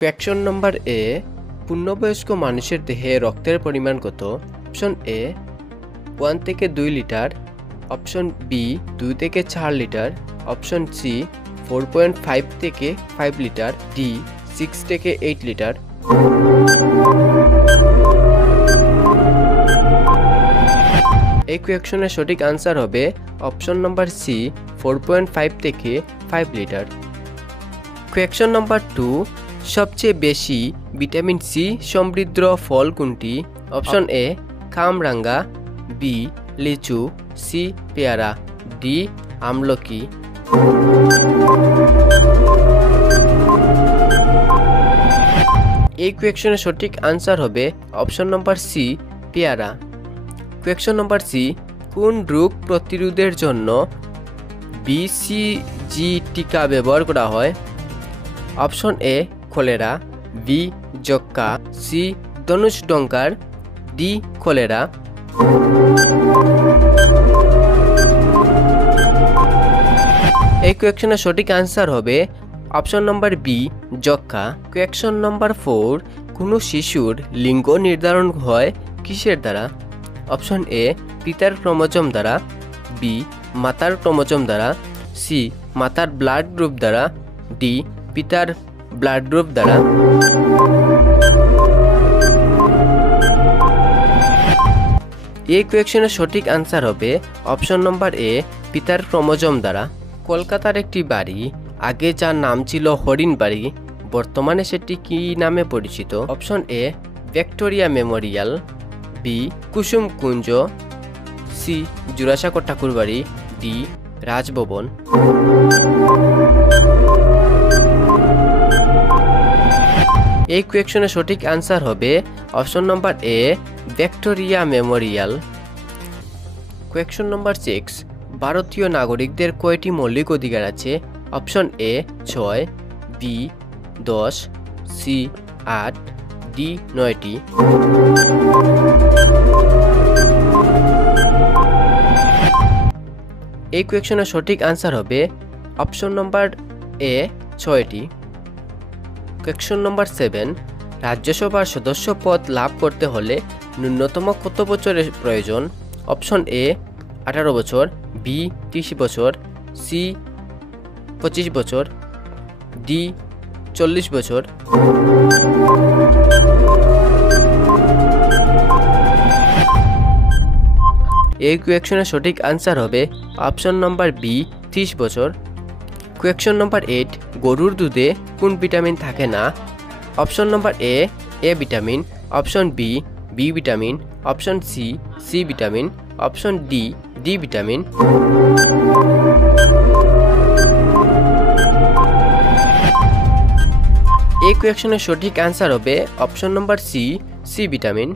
Question number A, পূর্ণবয়স্ক মানুষের দেহে রক্তের পরিমাণ কত? অপশন এ 1 থেকে 2 লিটার, অপশন বি 2 থেকে 4 লিটার, অপশন সি 4.5 থেকে 5 লিটার, ডি 6 থেকে 8 লিটার। এই কোয়েশ্চনের সঠিক আনসার হবে অপশন নাম্বার সি 4.5 থেকে 5 লিটার। কোয়েশ্চন নাম্বার 2, সবচেয়ে বেশি ভিটামিন সি সমৃদ্ধ ফল কোনটি? অপশন এ কামরাঙ্গা, বি লিচু, সি পেয়ারা, ডি আমলকি। এই কোয়েশ্চনের সঠিক আনসার হবে অপশন নম্বর সি পেয়ারা। কোয়েশ্চন নম্বর সি, কোন রোগ প্রতিরোধের জন্য BCG টিকা ব্যবহার করা হয়? অপশন এ কলেরা, বি যক্ষ্মা, সি ধনুষ্টঙ্কার, ডি কলেরা। এই কোয়েশ্চনের সঠিক আনসার হবে অপশন নম্বর বি যক্ষ্মা। কোয়েশ্চন নম্বর 4, কোনো শিশুর লিঙ্গ নির্ধারণ হয় কিসের দ্বারা? অপশন এ পিতার ক্রোমোজোম দ্বারা, বি মাতার ক্রোমোজোম দ্বারা, সি মাতার ব্লাড গ্রুপ দ্বারা, ডি পিতার ব্লাড গ্রুপ দ্বারা। এই কোয়েশ্চনের সঠিক আনসার হবে অপশন নম্বর এ পিতার ক্রোমোজোম দ্বারা। কলকাতার একটি বাড়ি, আগে যার নাম ছিল হরিণ বাড়ি, বর্তমানে সেটি কি নামে পরিচিত? Option A Victoria Memorial, B Kusum Kunj, C Jorasanko Thakurbari, D Raj Bhavan. এই কোয়েশ্চনের সঠিক আনসার হবে option number A Victoria Memorial. Question নম্বর 6, ভারতীয় নাগরিকদের কয়টি মৌলিক অধিকার আছে? Option A 6, B 10, C 8, D 9টি। এই কোয়েশ্চনের সঠিক আনসার হবে অপশন নম্বর এ 6টি। কোয়েশ্চন নম্বর 7, রাজ্যসভার সদস্য পদ লাভ করতে হলে ন্যূনতম কত বছরের প্রয়োজন? অপশন এ 18 বছর, বি 30 বছর, সি 25 বছর, ডি 40 বছর। এই কোয়েশ্চনের সঠিক আনসার হবে অপশন নম্বর বি 30 বছর। কোয়েশ্চন নম্বর 8, গরুর দুধে কোন ভিটামিন থাকে না? Option number A vitamin, option B vitamin, option C vitamin, option D vitamin. এই কোয়েশ্চনের সঠিক আনসার হবে অপশন নম্বর সি ভিটামিন।